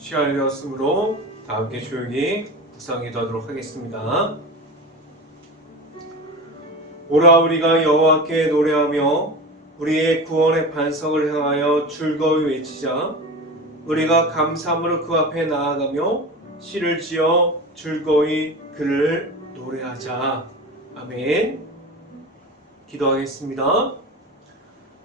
시간이 되었으므로 다 함께 조용히 묵상기도하도록 하겠습니다. 오라 우리가 여호와께 노래하며 우리의 구원의 반석을 향하여 즐거이 외치자. 우리가 감사함으로 그 앞에 나아가며 시를 지어 즐거이 그를 노래하자. 아멘. 기도하겠습니다.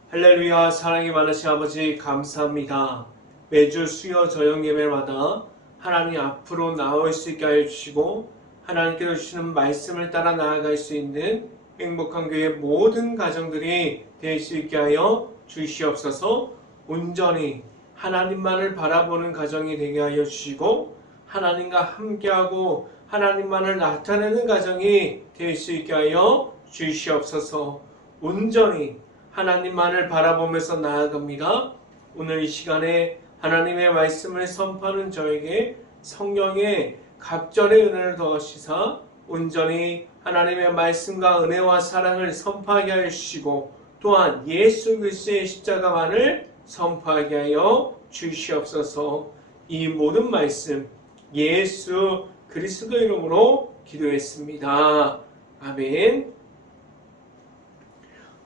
할렐루야. 사랑이 많으신 아버지 감사합니다. 매주 수요 저녁 예배마다 하나님 앞으로 나올 수 있게 하여 주시고 하나님께서 주시는 말씀을 따라 나아갈 수 있는 행복한 교회 모든 가정들이 될 수 있게 하여 주시옵소서. 온전히 하나님만을 바라보는 가정이 되게 하여 주시고 하나님과 함께하고 하나님만을 나타내는 가정이 될 수 있게 하여 주시옵소서. 온전히 하나님만을 바라보면서 나아갑니다. 오늘 이 시간에 하나님의 말씀을 선포하는 저에게 성령의 갑절의 은혜를 더하시사 온전히 하나님의 말씀과 은혜와 사랑을 선포하게 하여 주시고 또한 예수 그리스도의 십자가만을 선포하게 하여 주시옵소서. 이 모든 말씀 예수 그리스도 이름으로 기도했습니다. 아멘.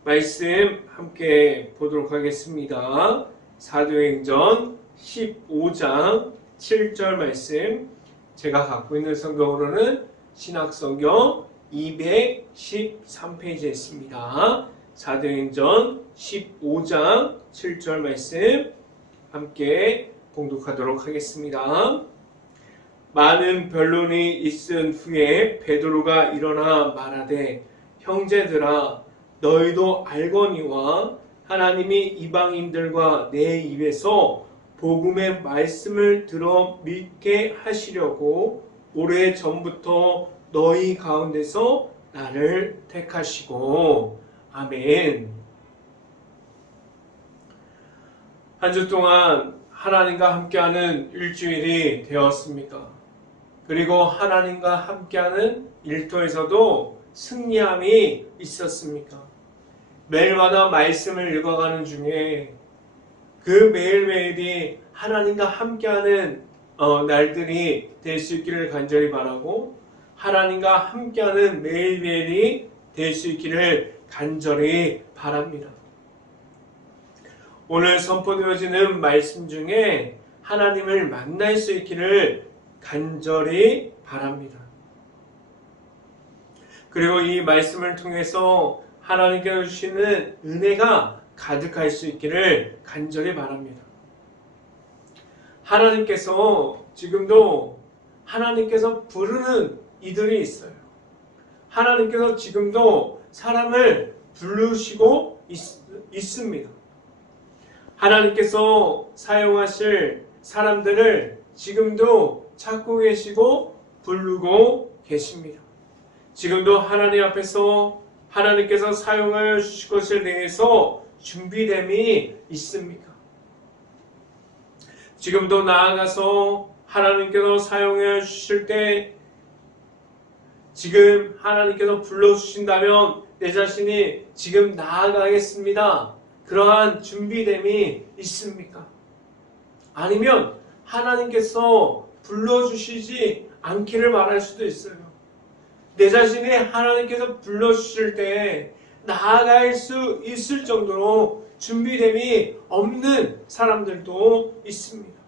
말씀 함께 보도록 하겠습니다. 사도행전 15장 7절 말씀, 제가 갖고 있는 성경으로는 신학성경 213페이지에 있습니다. 사도행전 15장 7절 말씀 함께 봉독하도록 하겠습니다. 많은 변론이 있은 후에 베드로가 일어나 말하되 형제들아 너희도 알거니와 하나님이 이방인들과 내 입에서 복음의 말씀을 들어 믿게 하시려고 오래 전부터 너희 가운데서 나를 택하시고. 아멘. 한 주 동안 하나님과 함께하는 일주일이 되었습니까? 그리고 하나님과 함께하는 일터에서도 승리함이 있었습니까? 매일마다 말씀을 읽어가는 중에 그 매일매일이 하나님과 함께하는 날들이 될 수 있기를 간절히 바라고 하나님과 함께하는 매일매일이 될 수 있기를 간절히 바랍니다. 오늘 선포되어지는 말씀 중에 하나님을 만날 수 있기를 간절히 바랍니다. 그리고 이 말씀을 통해서 하나님께서 주시는 은혜가 가득할 수 있기를 간절히 바랍니다. 하나님께서 지금도 하나님께서 부르는 이들이 있어요. 하나님께서 지금도 사람을 부르시고 있습니다. 하나님께서 사용하실 사람들을 지금도 찾고 계시고 부르고 계십니다. 지금도 하나님 앞에서 하나님께서 사용하여 주실 것에 대해서 준비됨이 있습니까? 지금도 나아가서 하나님께서 사용하여 주실 때 지금 하나님께서 불러주신다면 내 자신이 지금 나아가겠습니다. 그러한 준비됨이 있습니까? 아니면 하나님께서 불러주시지 않기를 바랄 수도 있어요. 내 자신이 하나님께서 불러주실 때 나아갈 수 있을 정도로 준비됨이 없는 사람들도 있습니다.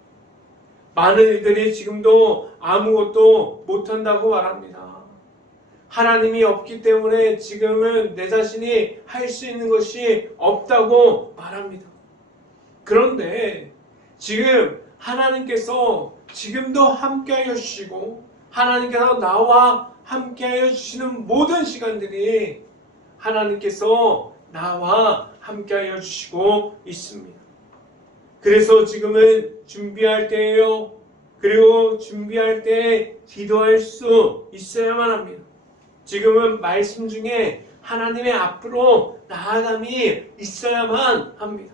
많은 이들이 지금도 아무것도 못한다고 말합니다. 하나님이 없기 때문에 지금은 내 자신이 할 수 있는 것이 없다고 말합니다. 그런데 지금 하나님께서 지금도 함께하여 주시고 하나님께서 나와 함께하여 주시는 모든 시간들이 하나님께서 나와 함께하여 주시고 있습니다. 그래서 지금은 준비할 때예요. 그리고 준비할 때 기도할 수 있어야만 합니다. 지금은 말씀 중에 하나님의 앞으로 나아감이 있어야만 합니다.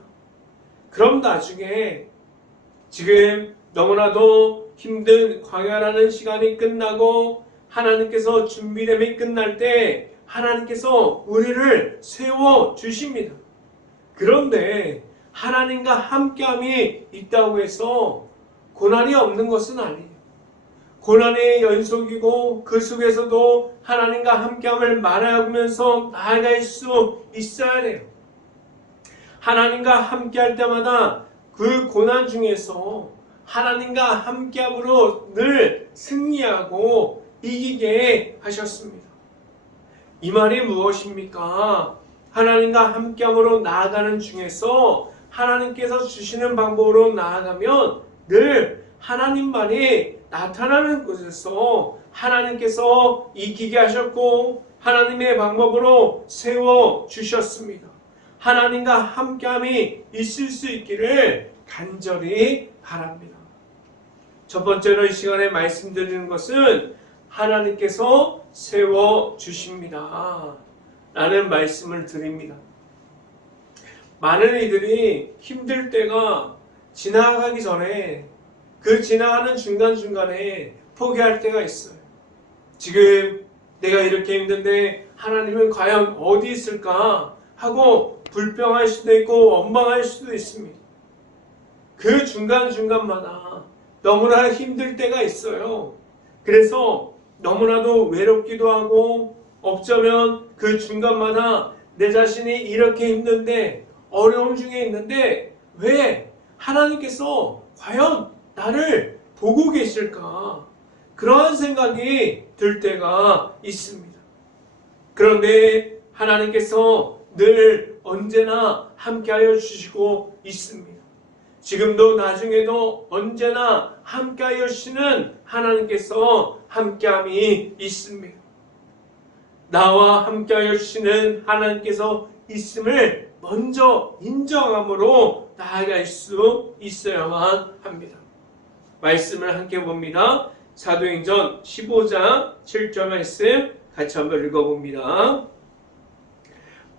그럼 나중에 지금 너무나도 힘든 광야라는 시간이 끝나고 하나님께서 준비됨이 끝날 때 하나님께서 우리를 세워주십니다. 그런데 하나님과 함께함이 있다고 해서 고난이 없는 것은 아니에요. 고난의 연속이고 그 속에서도 하나님과 함께함을 말하면서 나아갈 수 있어야 돼요. 하나님과 함께할 때마다 그 고난 중에서 하나님과 함께함으로 늘 승리하고 이기게 하셨습니다. 이 말이 무엇입니까? 하나님과 함께함으로 나아가는 중에서 하나님께서 주시는 방법으로 나아가면 늘 하나님만이 나타나는 곳에서 하나님께서 이기게 하셨고 하나님의 방법으로 세워주셨습니다. 하나님과 함께함이 있을 수 있기를 간절히 바랍니다. 첫 번째로 이 시간에 말씀드리는 것은 하나님께서 세워주십니다. 라는 말씀을 드립니다. 많은 이들이 힘들 때가 지나가기 전에 그 지나가는 중간중간에 포기할 때가 있어요. 지금 내가 이렇게 힘든데 하나님은 과연 어디 있을까 하고 불평할 수도 있고 원망할 수도 있습니다. 그 중간중간마다 너무나 힘들 때가 있어요. 그래서 너무나도 외롭기도 하고 어쩌면 그 중간마다 내 자신이 이렇게 힘든데 어려움 중에 있는데 왜 하나님께서 과연 나를 보고 계실까? 그러한 생각이 들 때가 있습니다. 그런데 하나님께서 늘 언제나 함께하여 주시고 있습니다. 지금도 나중에도 언제나 함께하여 주시는 하나님께서 함께함이 있습니다. 나와 함께하여 주시는 하나님께서 있음을 먼저 인정함으로 나아갈 수 있어야만 합니다. 말씀을 함께 봅니다. 사도행전 15장 7절 말씀 같이 한번 읽어봅니다.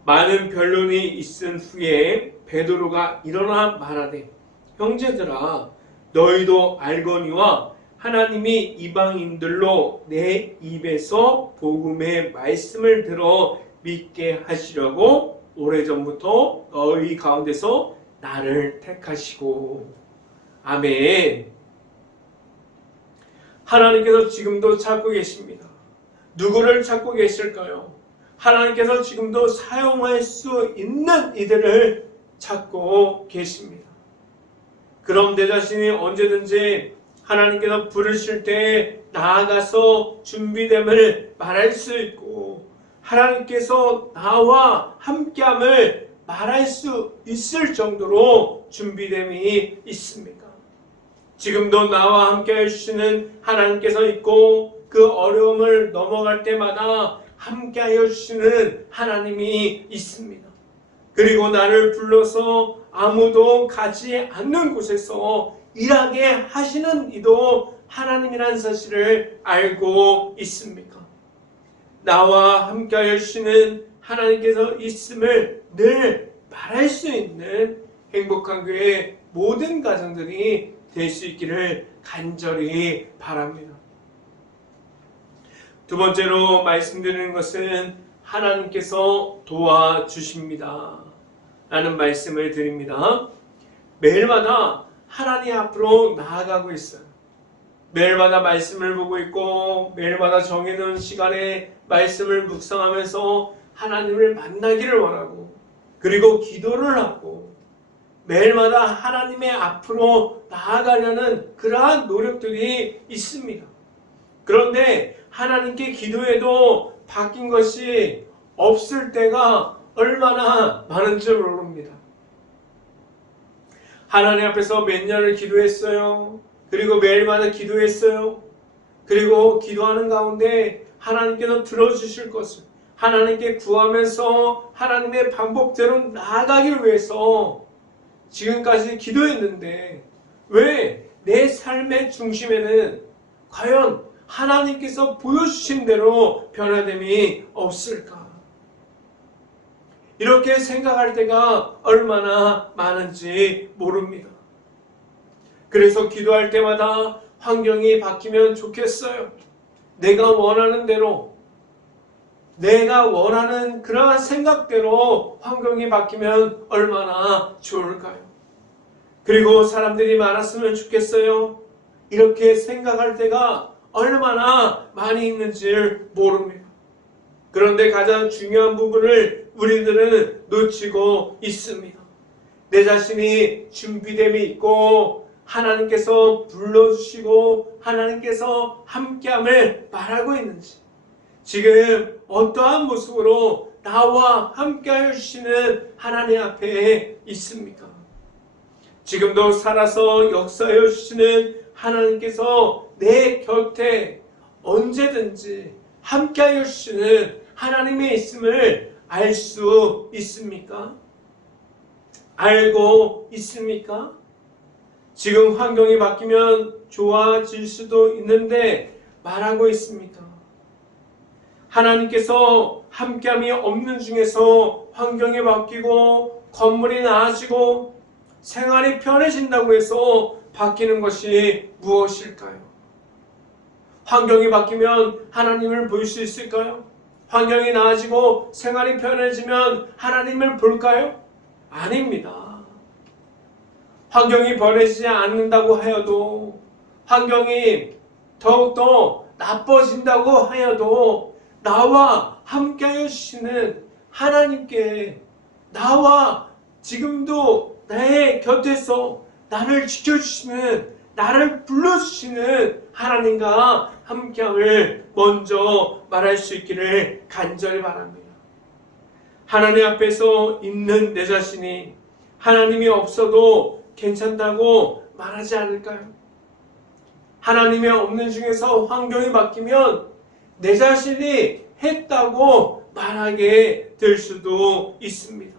많은 변론이 있은 후에 베드로가 일어나 말하되 형제들아 너희도 알거니와 하나님이 이방인들로 내 입에서 복음의 말씀을 들어 믿게 하시려고 오래전부터 너희 가운데서 나를 택하시고. 아멘. 하나님께서 지금도 찾고 계십니다. 누구를 찾고 계실까요? 하나님께서 지금도 사용할 수 있는 이들을 찾고 계십니다. 그럼 내 자신이 언제든지 하나님께서 부르실 때 나아가서 준비됨을 말할 수 있고 하나님께서 나와 함께함을 말할 수 있을 정도로 준비됨이 있습니까? 지금도 나와 함께 해주시는 하나님께서 있고 그 어려움을 넘어갈 때마다 함께 하여 주시는 하나님이 있습니다. 그리고 나를 불러서 아무도 가지 않는 곳에서 일하게 하시는 이도 하나님이라는 사실을 알고 있습니까? 나와 함께 하여 주시는 하나님께서 있음을 늘 말할 수 있는 행복한 교회 모든 가정들이 될 수 있기를 간절히 바랍니다. 두 번째로 말씀드리는 것은 하나님께서 도와주십니다. 라는 말씀을 드립니다. 매일마다 하나님 앞으로 나아가고 있어요. 매일마다 말씀을 보고 있고 매일마다 정해놓은 시간에 말씀을 묵상하면서 하나님을 만나기를 원하고 그리고 기도를 하고 매일마다 하나님의 앞으로 나아가려는 그러한 노력들이 있습니다. 그런데 하나님께 기도해도 바뀐 것이 없을 때가 얼마나 많은지 모릅니다. 하나님 앞에서 몇 년을 기도했어요. 그리고 매일마다 기도했어요. 그리고 기도하는 가운데 하나님께서 들어주실 것을 하나님께 구하면서 하나님의 방법대로 나아가기를 위해서 지금까지 기도했는데 왜 내 삶의 중심에는 과연 하나님께서 보여주신 대로 변화됨이 없을까? 이렇게 생각할 때가 얼마나 많은지 모릅니다. 그래서 기도할 때마다 환경이 바뀌면 좋겠어요. 내가 원하는 대로, 내가 원하는 그러한 생각대로 환경이 바뀌면 얼마나 좋을까요? 그리고 사람들이 많았으면 좋겠어요. 이렇게 생각할 때가 얼마나 많이 있는지를 모릅니다. 그런데 가장 중요한 부분을 우리들은 놓치고 있습니다. 내 자신이 준비됨이 있고 하나님께서 불러주시고 하나님께서 함께함을 말하고 있는지, 지금 어떠한 모습으로 나와 함께하여 주시는 하나님 앞에 있습니까? 지금도 살아서 역사하여 주시는 하나님께서 내 곁에 언제든지 함께하여 주시는 하나님의 있음을 알 수 있습니까? 알고 있습니까? 지금 환경이 바뀌면 좋아질 수도 있는데 말하고 있습니까? 하나님께서 함께함이 없는 중에서 환경이 바뀌고 건물이 나아지고 생활이 편해진다고 해서 바뀌는 것이 무엇일까요? 환경이 바뀌면 하나님을 볼 수 있을까요? 환경이 나아지고 생활이 편해지면 하나님을 볼까요? 아닙니다. 환경이 변해지지 않는다고 하여도, 환경이 더욱더 나빠진다고 하여도 나와 함께하여 주시는 하나님께, 나와 지금도 나의 곁에서 나를 지켜주시는, 나를 불러주시는 하나님과 함께함을 먼저 말할 수 있기를 간절히 바랍니다. 하나님 앞에서 있는 내 자신이 하나님이 없어도 괜찮다고 말하지 않을까요? 하나님이 없는 중에서 환경이 바뀌면 내 자신이 했다고 말하게 될 수도 있습니다.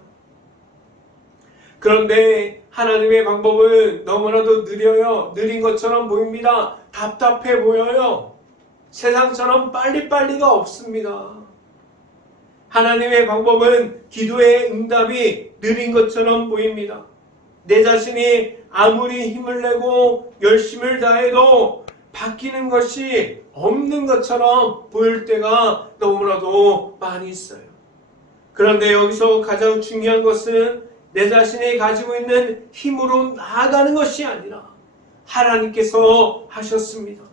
그런데 하나님의 방법은 너무나도 느려요. 느린 것처럼 보입니다. 답답해 보여요. 세상처럼 빨리빨리가 없습니다. 하나님의 방법은 기도의 응답이 느린 것처럼 보입니다. 내 자신이 아무리 힘을 내고 열심을 다해도 바뀌는 것이 없는 것처럼 보일 때가 너무나도 많이 있어요. 그런데 여기서 가장 중요한 것은 내 자신이 가지고 있는 힘으로 나아가는 것이 아니라 하나님께서 하셨습니다.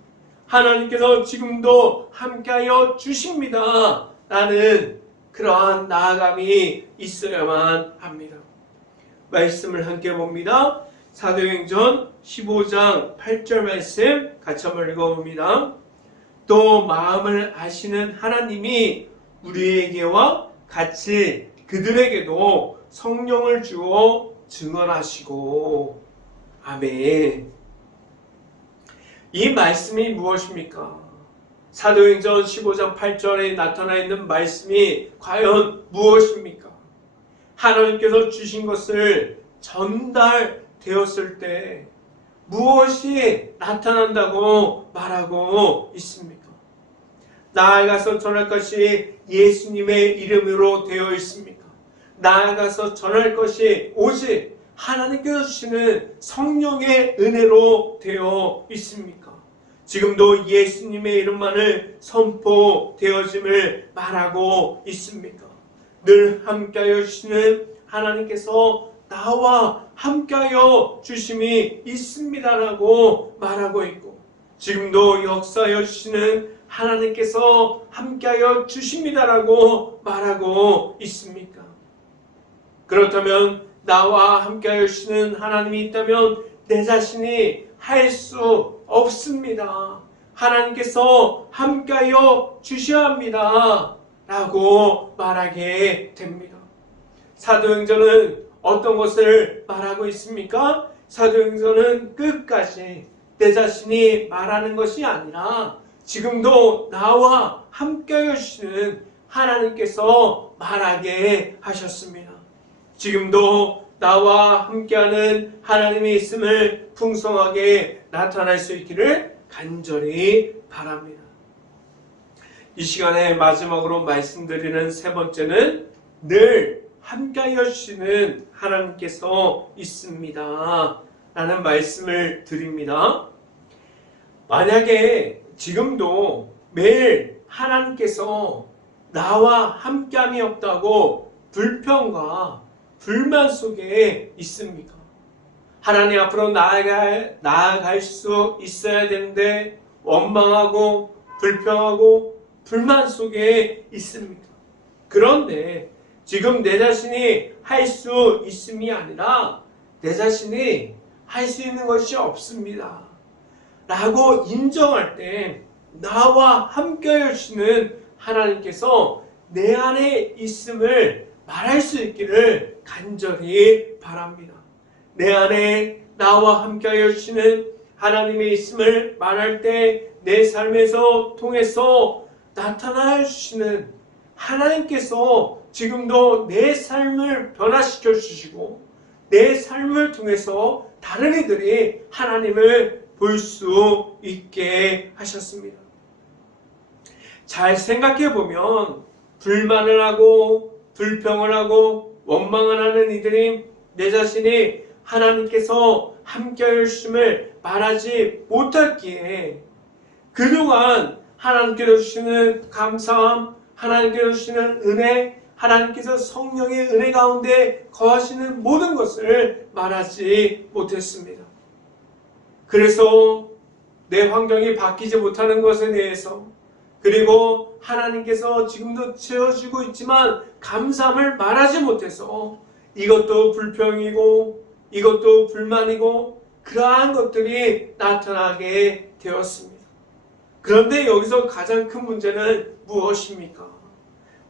하나님께서 지금도 함께하여 주십니다. 라는 그러한 나아감이 있어야만 합니다. 말씀을 함께 봅니다. 사도행전 15장 8절 말씀 같이 한번 읽어봅니다. 또 마음을 아시는 하나님이 우리에게와 같이 그들에게도 성령을 주어 증언하시고. 아멘. 이 말씀이 무엇입니까? 사도행전 15장 8절에 나타나 있는 말씀이 과연 무엇입니까? 하나님께서 주신 것을 전달되었을 때 무엇이 나타난다고 말하고 있습니까? 나아가서 전할 것이 예수님의 이름으로 되어 있습니까? 나아가서 전할 것이 오직 하나님께서 주시는 성령의 은혜로 되어 있습니까? 지금도 예수님의 이름만을 선포되어짐을 말하고 있습니까? 늘 함께하여 주시는 하나님께서 나와 함께하여 주심이 있습니다라고 말하고 있고, 지금도 역사하여 주시는 하나님께서 함께하여 주십니다라고 말하고 있습니까? 그렇다면 나와 함께하여 주시는 하나님이 있다면 내 자신이 할 수 없습니다. 하나님께서 함께하여 주셔야 합니다. 라고 말하게 됩니다. 사도행전은 어떤 것을 말하고 있습니까? 사도행전은 끝까지 내 자신이 말하는 것이 아니라 지금도 나와 함께하여 주시는 하나님께서 말하게 하셨습니다. 지금도 나와 함께하는 하나님이 있음을 풍성하게 나타날 수 있기를 간절히 바랍니다. 이 시간에 마지막으로 말씀드리는 세 번째는 늘 함께하여 주시는 하나님께서 있습니다. 라는 말씀을 드립니다. 만약에 지금도 매일 하나님께서 나와 함께함이 없다고 불평과 불만 속에 있습니까? 하나님 앞으로 나아갈 수 있어야 되는데 원망하고 불평하고 불만 속에 있습니다. 그런데 지금 내 자신이 할 수 있음이 아니라 내 자신이 할 수 있는 것이 없습니다 라고 인정할 때 나와 함께 하시는 하나님께서 내 안에 있음을 말할 수 있기를 간절히 바랍니다. 내 안에 나와 함께 하시는 하나님의 있음을 말할 때 내 삶에서 통해서 나타나 주시는 하나님께서 지금도 내 삶을 변화시켜 주시고 내 삶을 통해서 다른 이들이 하나님을 볼 수 있게 하셨습니다. 잘 생각해 보면 불만을 하고 불평을 하고 원망을 하는 이들이 내 자신이 하나님께서 함께하여 주심을 말하지 못했기에 그동안 하나님께서 주시는 감사함, 하나님께서 주시는 은혜, 하나님께서 성령의 은혜 가운데 거하시는 모든 것을 말하지 못했습니다. 그래서 내 환경이 바뀌지 못하는 것에 대해서 그리고 하나님께서 지금도 채워주고 있지만 감사함을 말하지 못해서 이것도 불평이고 이것도 불만이고 그러한 것들이 나타나게 되었습니다. 그런데 여기서 가장 큰 문제는 무엇입니까?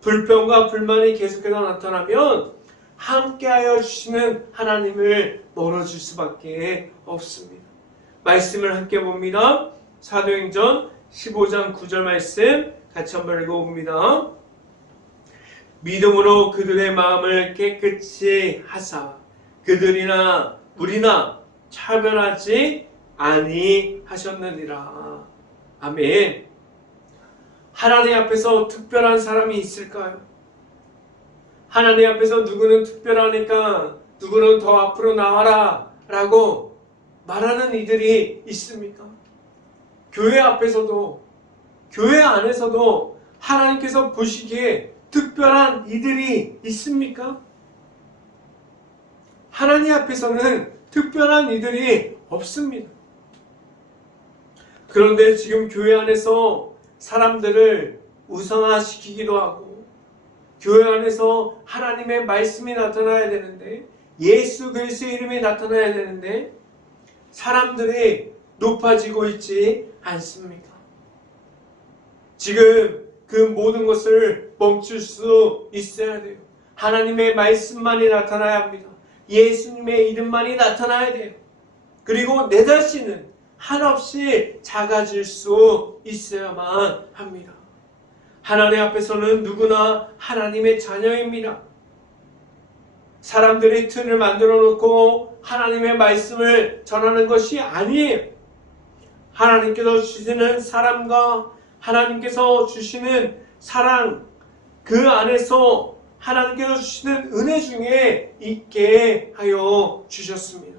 불평과 불만이 계속해서 나타나면 함께하여 주시는 하나님을 멀어질 수밖에 없습니다. 말씀을 함께 봅니다. 사도행전 15장 9절 말씀 같이 한번 읽어봅니다. 믿음으로 그들의 마음을 깨끗이 하사 그들이나 우리나 차별하지 아니하셨느니라. 아멘. 하나님 앞에서 특별한 사람이 있을까요? 하나님 앞에서 누구는 특별하니까 누구는 더 앞으로 나와라 라고 말하는 이들이 있습니까? 교회 앞에서도 교회 안에서도 하나님께서 보시기에 특별한 이들이 있습니까? 하나님 앞에서는 특별한 이들이 없습니다. 그런데 지금 교회 안에서 사람들을 우상화시키기도 하고 교회 안에서 하나님의 말씀이 나타나야 되는데 예수 그리스도의 이름이 나타나야 되는데 사람들이 높아지고 있지 않습니까? 지금 그 모든 것을 멈출 수 있어야 돼요. 하나님의 말씀만이 나타나야 합니다. 예수님의 이름만이 나타나야 돼요. 그리고 내 자신은 한없이 작아질 수 있어야만 합니다. 하나님 앞에서는 누구나 하나님의 자녀입니다. 사람들이 틀을 만들어 놓고 하나님의 말씀을 전하는 것이 아니에요. 하나님께서 주시는 사람과 하나님께서 주시는 사랑, 그 안에서 하나님께서 주시는 은혜 중에 있게 하여 주셨습니다.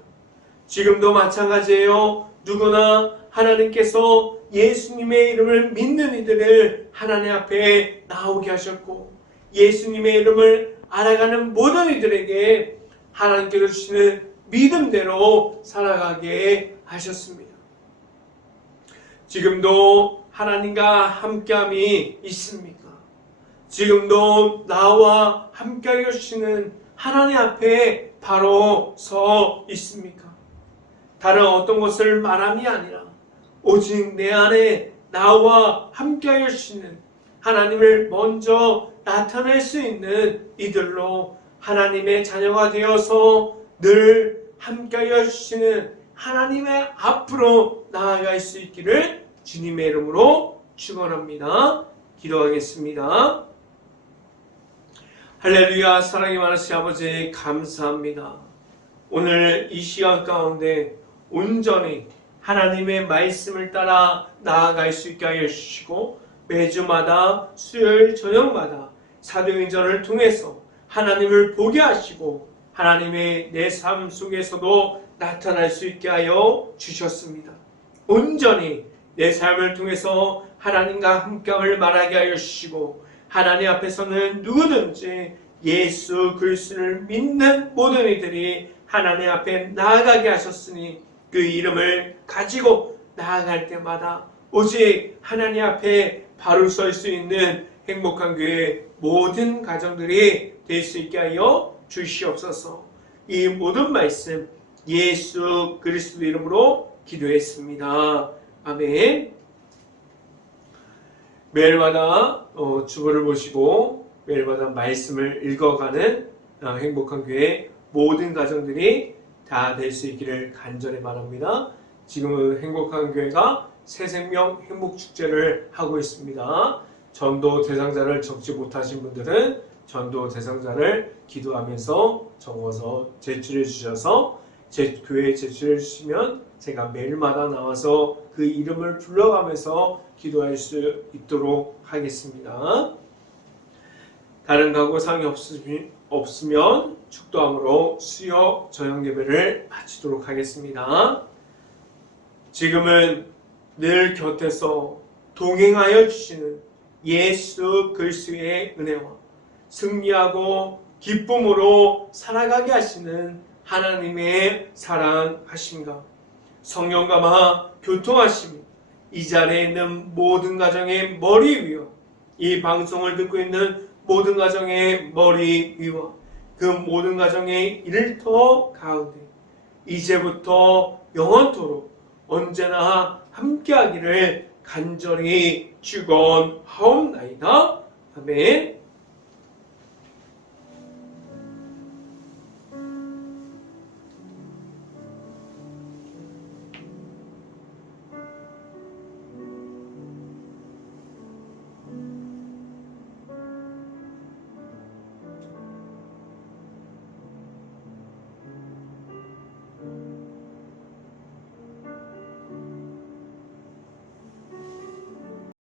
지금도 마찬가지예요. 누구나 하나님께서 예수님의 이름을 믿는 이들을 하나님 앞에 나오게 하셨고 예수님의 이름을 알아가는 모든 이들에게 하나님께서 주시는 믿음대로 살아가게 하셨습니다. 지금도 하나님과 함께함이 있습니까? 지금도 나와 함께하여 주시는 하나님 앞에 바로 서 있습니까? 다른 어떤 것을 말함이 아니라 오직 내 안에 나와 함께하여 주시는 하나님을 먼저 나타낼 수 있는 이들로 하나님의 자녀가 되어서 늘 함께하여 주시는 하나님의 앞으로 나아갈 수 있기를 주님의 이름으로 축원합니다. 기도하겠습니다. 할렐루야. 사랑이 많으신 아버지 감사합니다. 오늘 이 시간 가운데 온전히 하나님의 말씀을 따라 나아갈 수 있게 하여 주시고 매주마다 수요일 저녁마다 사도행전을 통해서 하나님을 보게 하시고 하나님의 내 삶 속에서도 나타날 수 있게 하여 주셨습니다. 온전히 내 삶을 통해서 하나님과 함께함을 말하게 하여 주시고 하나님 앞에서는 누구든지 예수 그리스도를 믿는 모든 이들이 하나님 앞에 나아가게 하셨으니 그 이름을 가지고 나아갈 때마다 오직 하나님 앞에 바로 설 수 있는 행복한 교회 모든 가정들이 될 수 있게 하여 주시옵소서. 이 모든 말씀 예수 그리스도 이름으로 기도했습니다. 아멘. 매일마다 주보를 보시고 매일마다 말씀을 읽어가는 행복한 교회 모든 가정들이 다 될 수 있기를 간절히 바랍니다. 지금은 행복한 교회가 새생명 행복축제를 하고 있습니다. 전도 대상자를 적지 못하신 분들은 전도 대상자를 기도하면서 적어서 제출해 주셔서 제 교회에 제출해 주시면 제가 매일마다 나와서 그 이름을 불러가면서 기도할 수 있도록 하겠습니다. 다른 각오 사항이 없으면 축도함으로 수요 저녁 예배를 마치도록 하겠습니다. 지금은 늘 곁에서 동행하여 주시는 예수 그리스도의 은혜와 승리하고 기쁨으로 살아가게 하시는 하나님의 사랑하심과 성령과 교통하심이 이 자리에 있는 모든 가정의 머리 위와 이 방송을 듣고 있는 모든 가정의 머리 위와 그 모든 가정의 일터 가운데 이제부터 영원토록 언제나 함께하기를 간절히 축원하옵나이다. 아멘.